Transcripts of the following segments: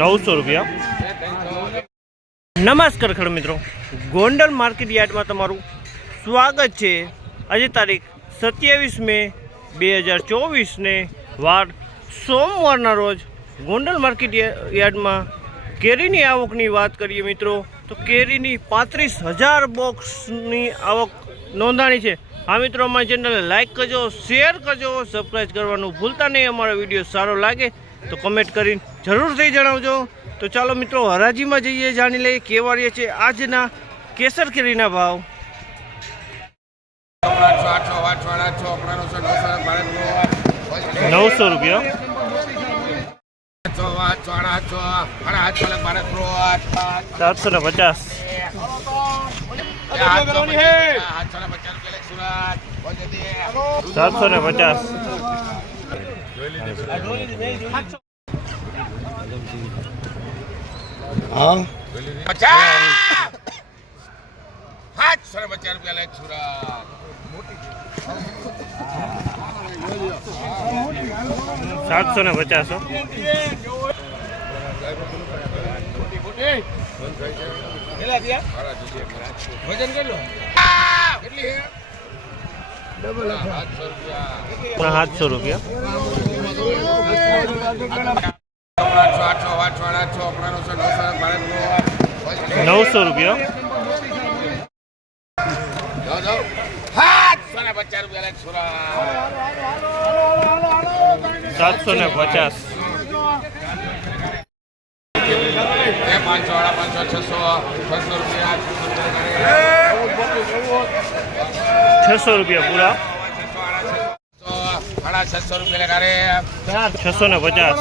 નવસો રૂપિયા. નમસ્કાર ખડ મિત્રો. ગોંડલ માર્કેટ યાર્ડમાં તમારું સ્વાગત છે. આજે તારીખ સત્યાવીસ મે બે હજાર ચોવીસને વાર સોમવારના રોજ ગોંડલ માર્કેટ યાર્ડમાં કેરીની આવકની વાત કરીએ મિત્રો. તો કેરીની પાંત્રીસ હજાર બોક્સની આવક નોંધાણી છે. હા મિત્રો અમારી ચેનલને લાઇક કરજો શેર કરજો સબસ્ક્રાઈબ કરવાનું ભૂલતા નહીં. અમારો વીડિયો સારો લાગે તો કમેન્ટ કરીને જરૂરથી જણાવજો. તો ચાલો મિત્રો હરાજીમાં જઈએ જાણી લઈએ કેવા રહ્યા છે આજના કેસર કેરીના ભાવ. નવસો રૂપિયા. સાતસો ને પચાસ. આઠસો ને પચાસ. સાતસો ને પચાસ રૂપિયા લે સુરત. સાતસો ને પચાસ. હો. વજન કેટલું? કેટલી હે ડબલ આઠસો રૂપિયા પણ સાતસો રૂપિયા. આઠસો આઠસો આઠસો આઠસો અપણાનોસો નવસો ભારત રોજ નવસો રૂપિયા. જાઓ જાઓ સાતસો ને પચાસ રૂપિયા લે સુરત સાતસો ને પચાસ એ પાંચસો છસો છસો રૂપિયા છસો રૂપિયા પૂરા. સાડા છસો રૂપિયા લગાડે છસો ને પચાસ.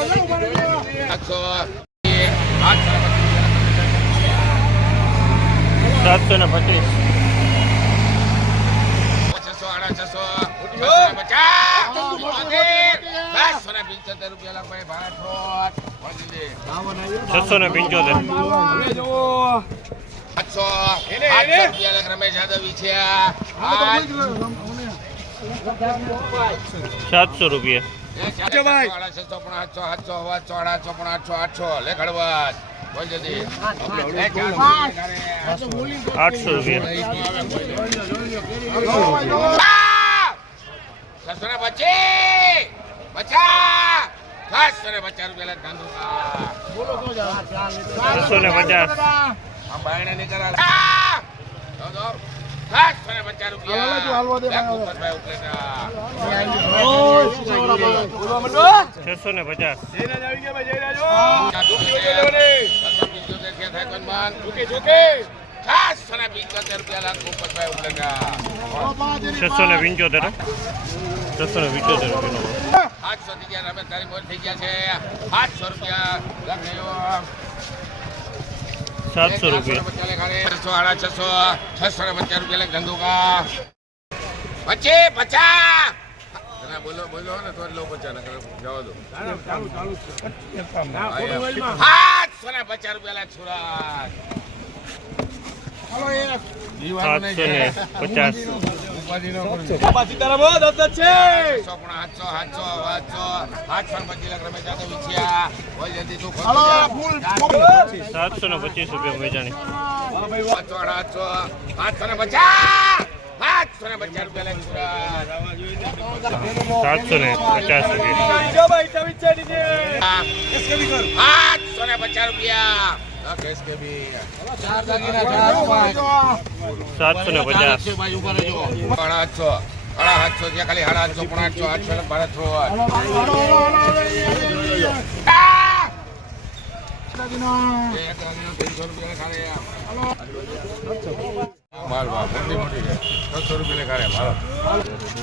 આઠસો સાતસો ને પચીસ. છસો સાડા છસો. પચાસ. બસો ને પંચોતેર રૂપિયા લગાડે ભાડા. છસો પંચોતેર. લગ રમેશ યાદવી છે સાતસો રૂપિયા. આઠસો પણ આઠસો આઠસો આઠસો આઠસો પણ આઠસો આઠસો લેખડવા આઠસો રૂપિયા છસો ને પચાસ રૂપિયા ગાંધુ છસો ને પચાસ. આમ બાયણે નહીં કરા દો દો છસો ને પચાસ રૂપિયા. ભૂપતભાઈ ઉપલેટા. છસો ને પચાસ. છસો પંચોતેર કે થાય કોણ બાન? છસો ને પંચોતેર. રૂપિયા લાખ ભૂપતભાઈ ઉપલેટા. છસો ને પંચોતેર છસો ને પંચોતેર રૂપિયાનો આઠસો થઈ ગયા રમેશ તારી મોજ થઈ ગયા છે આઠસો રૂપિયા. સાતસો રૂપિયા. છસો છસો ને પચાસ રૂપિયા. ધંધુકા પચીસ પચાસ બોલો બોલો ને તો જ લો પચાસ નકર જવા દો સાતસો ને પચાસ રૂપિયા લાખ સુરત સાતસો ને પચાસ. સાતસો ને પચીસ રૂપિયા વેચાણી સાતસો ને પચાસ. રૂપિયા આઠસો ને પચાસ રૂપિયા. સાતસો ને પચાસ આઠસો સાડા આઠસો ત્યાં ખાલી સાડા આઠસો પણ આઠસો આઠસો ને ભારત છો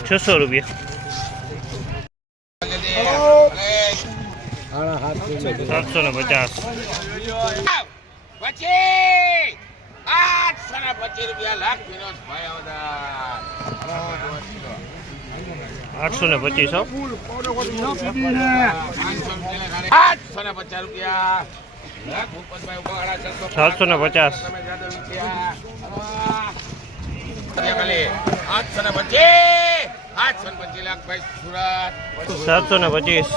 છે છસો રૂપિયા. સાતસો ને પચાસ. પછી આઠસો ને પચીસ રૂપિયા લાખ વિનોદ ભાઈ આવતા. આઠસો ને પચીસ આઠસો ને પચાસ રૂપિયા. સાતસો ને પચાસ. આઠસો ને પચીસ. આઠસો ને પચીસ લાખ ભાઈ સુરત. સાતસો ને પચીસ.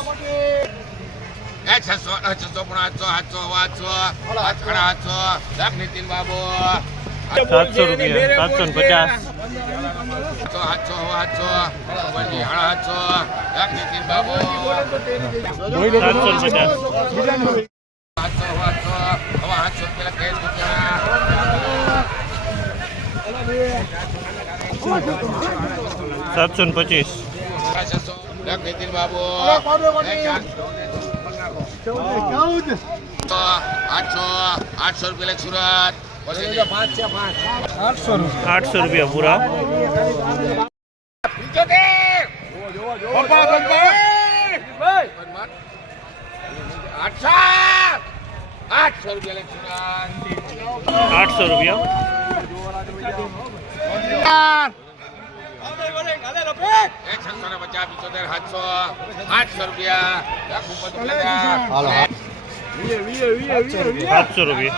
એ છસો છસો પણ આઠસો આઠસો આઠસો આઠસો લાખ નીતિન બાબુ. સાતસો રૂપિયા સાતસો ને પચાસ. પછી સાડા આઠસો લાખ નીતિન બાબુ. સાતસો ને પચાસ. આઠસો આઠસો હવે આઠસો પેલા કેસ રૂપિયા? સાતસો ને પચીસ. લાખ નીતિન બાબુ. આઠસો આઠસો રૂપિયા સુરત આઠસો રૂપિયા. પૂરા આઠસો રૂપિયા આઠસો રૂપિયા એક છસો ને પચાસ પિચોતેર સાતસો આઠસો રૂપિયા રૂપિયા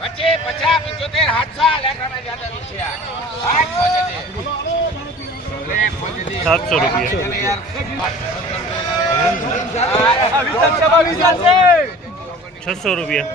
પચીસ પચાસ પિચોતેર સાતસો. સાતસો રૂપિયા છસો રૂપિયા